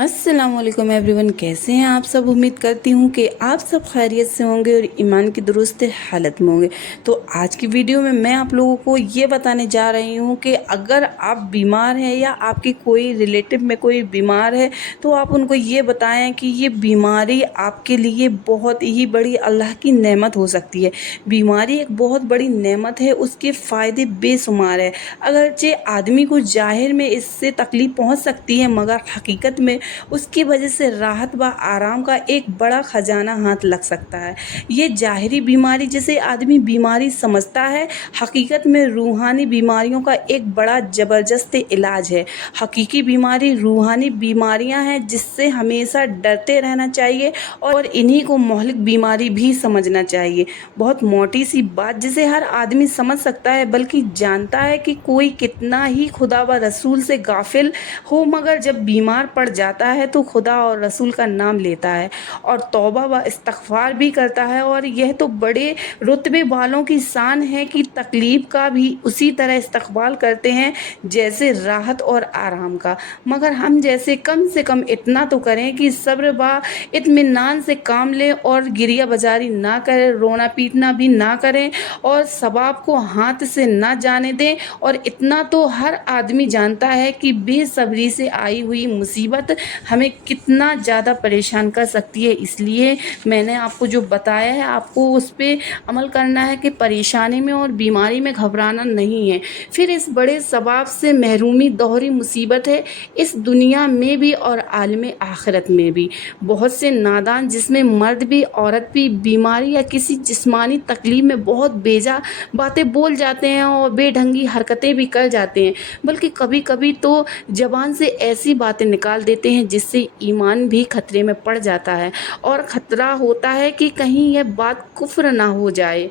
अस्सलाम वालेकुम एवरीवन, कैसे हैं आप सब। उम्मीद करती हूँ कि आप सब खैरियत से होंगे और ईमान की दुरुस्त हालत में होंगे। तो आज की वीडियो में मैं आप लोगों को ये बताने जा रही हूँ कि अगर आप बीमार हैं या आपकी कोई रिलेटिव में कोई बीमार है तो आप उनको ये बताएं कि ये बीमारी आपके लिए बहुत ही बड़ी अल्लाह की नेमत हो सकती है। बीमारी एक बहुत बड़ी नेमत है, उसके फ़ायदे बेशुमार है। अगरचे आदमी को ज़ाहिर में इससे तकलीफ़ पहुँच सकती है, मगर हकीकत में उसकी वजह से राहत व आराम का एक बड़ा खजाना हाथ लग सकता है। ये ज़ाहिरी बीमारी जिसे आदमी बीमारी समझता है, हकीकत में रूहानी बीमारियों का एक बड़ा ज़बरदस्त इलाज है। हकीकी बीमारी रूहानी बीमारियां हैं जिससे हमेशा डरते रहना चाहिए और इन्हीं को मोहलिक बीमारी भी समझना चाहिए। बहुत मोटी सी बात जिसे हर आदमी समझ सकता है, बल्कि जानता है कि कोई कितना ही खुदा व रसूल से गाफिल हो, मगर जब बीमार पड़ जाता है तो खुदा और रसूल का नाम लेता है और तौबा व इस्तग़फ़ार भी करता है। और यह तो बड़े रुतबे वालों की शान है कि तकलीफ़ का भी उसी तरह इस्तक़बाल करते हैं जैसे राहत और आराम का। मगर हम जैसे कम से कम इतना तो करें कि सब्र व इत्मीनान से काम लें और गिरिया बाजारी ना करें, रोना पीटना भी ना करें और सवाब को हाथ से ना जाने दें। और इतना तो हर आदमी जानता है कि बेसब्री से आई हुई मुसीबत हमें कितना ज़्यादा परेशान कर सकती है। इसलिए मैंने आपको जो बताया है, आपको उस पर अमल करना है कि परेशानी में और बीमारी में घबराना नहीं है। फिर इस बड़े सवाब से महरूमी दोहरी मुसीबत है, इस दुनिया में भी और आलम आखिरत में भी। बहुत से नादान, जिसमें मर्द भी औरत भी, बीमारी या किसी जिस्मानी तकलीफ में बहुत बेजा बातें बोल जाते हैं और बेढंगी हरकतें भी कर जाते हैं, बल्कि कभी कभी तो ज़बान से ऐसी बातें निकाल देते हैं जिससे ईमान भी खतरे में पड़ जाता है और ख़तरा होता है कि कहीं यह बात कुफ्र ना हो जाए।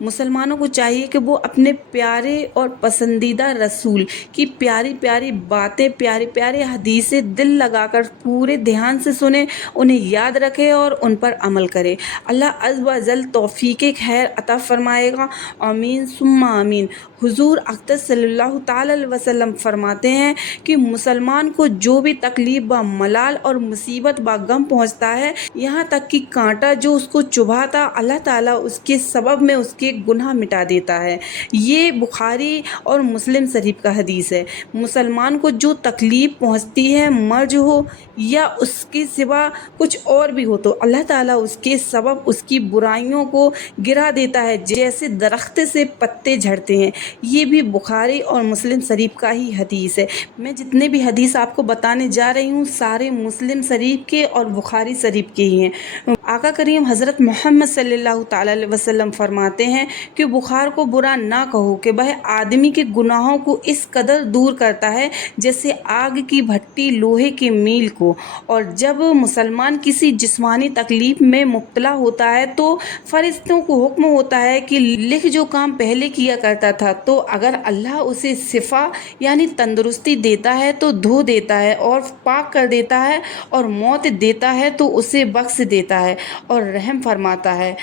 मुसलमानों को चाहिए कि वो अपने प्यारे और पसंदीदा रसूल की प्यारी प्यारी बातें, प्यारे प्यारे हदीसें दिल लगाकर पूरे ध्यान से सुने, उन्हें याद रखे और उन पर अमल करे। अल्लाह अज़्ज़ व जल तौफीक खैर अता फरमाएगा। आमीन सुम्मा आमीन। हुजूर अक़दस सल्लल्लाहु ताला अलैहि वसल्लम फरमाते हैं कि मुसलमान को जो भी तकलीफ़ व मलाल और मुसीबत व गम पहुँचता है, यहाँ तक कि कांटा जो उसको चुभाता, अल्लाह ताला उसके सबब में उसके गुनाह मिटा देता है। ये बुखारी और मुस्लिम शरीफ का हदीस है। मुसलमान को जो तकलीफ़ पहुँचती है, मर्ज हो या उसके सिवा कुछ और भी हो, तो अल्लाह ताला उसके सबब उसकी बुराइयों को गिरा देता है, जैसे दरख्त से पत्ते झड़ते हैं। ये भी बुखारी और मुस्लिम शरीफ का ही हदीस है। मैं जितने भी हदीस आपको बताने जा रही हूँ, सारे मुस्लिम शरीफ के और बुखारी शरीफ के ही हैं। आका करीम हज़रत मोहम्मद सल्लल्लाहु ताला अलैहि वसल्लम फरमाते हैं कि बुखार को बुरा ना कहो कि वह आदमी के गुनाहों को इस कदर दूर करता है जैसे आग की भट्टी लोहे के मील को। और जब मुसलमान किसी जिस्मानी तकलीफ में मुब्तला होता है तो फरिश्तों को हुक्म होता है कि लिख जो काम पहले किया करता था, तो अगर अल्लाह उसे शिफा यानी तंदुरुस्ती देता है तो धो देता है और पाक कर देता है, और मौत देता है तो उसे बख्श देता है और रहम फरमाता है।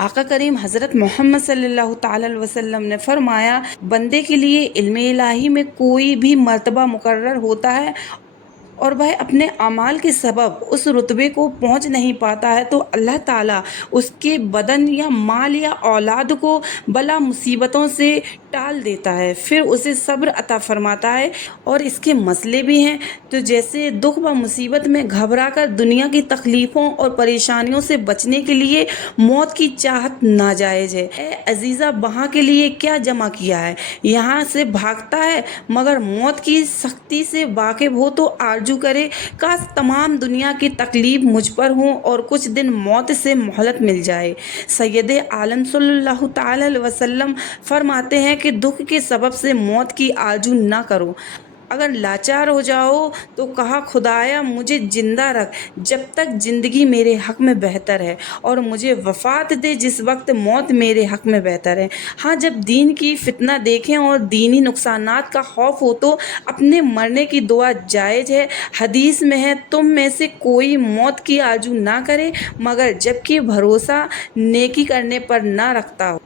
आका करीम हज़रत मोहम्मद सल्लल्लाहु ताला अलैहि वसल्लम ने फरमाया, बंदे के लिए इल्मे इलाही में कोई भी मर्तबा मुकर्रर होता है और वह अपने अमाल के सबब उस रुतबे को पहुंच नहीं पाता है, तो अल्लाह ताला उसके बदन या माल या औलाद को बला मुसीबतों से टाल देता है, फिर उसे सब्र अता फरमाता है। और इसके मसले भी हैं, तो जैसे दुख व मुसीबत में घबरा कर दुनिया की तकलीफ़ों और परेशानियों से बचने के लिए मौत की चाहत नाजायज़ है। ए अजीज़ा, वहाँ के लिए क्या जमा किया है, यहाँ से भागता है, मगर मौत की सख्ती से वाकिफ हो तो आरजू करे काश तमाम दुनिया की तकलीफ मुझ पर हो और कुछ दिन मौत से मोहलत मिल जाए। सैयद आलम सल्लल्लाहु ताला अलैहि वसल्लम फरमाते हैं कि दुख के सबब से मौत की आरजू ना करो। अगर लाचार हो जाओ तो कहा, खुदाया मुझे जिंदा रख जब तक ज़िंदगी मेरे हक़ में बेहतर है, और मुझे वफ़ात दे जिस वक्त मौत मेरे हक़ में बेहतर है। हाँ, जब दीन की फितना देखें और दीनी नुकसानात का खौफ हो तो अपने मरने की दुआ जायज़ है। हदीस में है, तुम में से कोई मौत की आरजू ना करे मगर जबकि भरोसा नेकी करने पर ना रखता हो।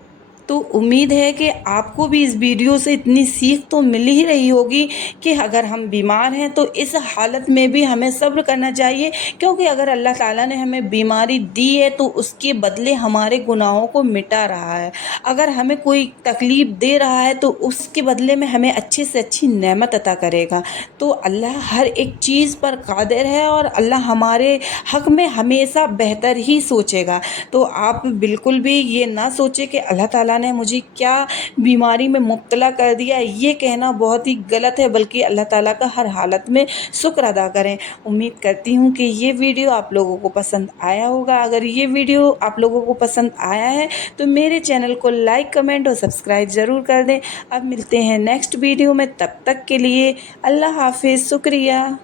तो उम्मीद है कि आपको भी इस वीडियो से इतनी सीख तो मिल ही रही होगी कि अगर हम बीमार हैं तो इस हालत में भी हमें सब्र करना चाहिए, क्योंकि अगर अल्लाह ताला ने हमें बीमारी दी है तो उसके बदले हमारे गुनाहों को मिटा रहा है। अगर हमें कोई तकलीफ़ दे रहा है तो उसके बदले में हमें अच्छी से अच्छी नेमत अता करेगा। तो अल्लाह हर एक चीज़ पर कादिर है और अल्लाह हमारे हक़ में हमेशा बेहतर ही सोचेगा। तो आप बिल्कुल भी ये ना सोचें कि अल्लाह ताला ने मुझे क्या बीमारी में मुब्तला कर दिया, ये कहना बहुत ही गलत है, बल्कि अल्लाह ताला का हर हालत में शुक्र अदा करें। उम्मीद करती हूँ कि ये वीडियो आप लोगों को पसंद आया होगा। अगर ये वीडियो आप लोगों को पसंद आया है तो मेरे चैनल को लाइक, कमेंट और सब्सक्राइब ज़रूर कर दें। अब मिलते हैं नेक्स्ट वीडियो में, तब तक के लिए अल्लाह हाफ़िज़, शुक्रिया।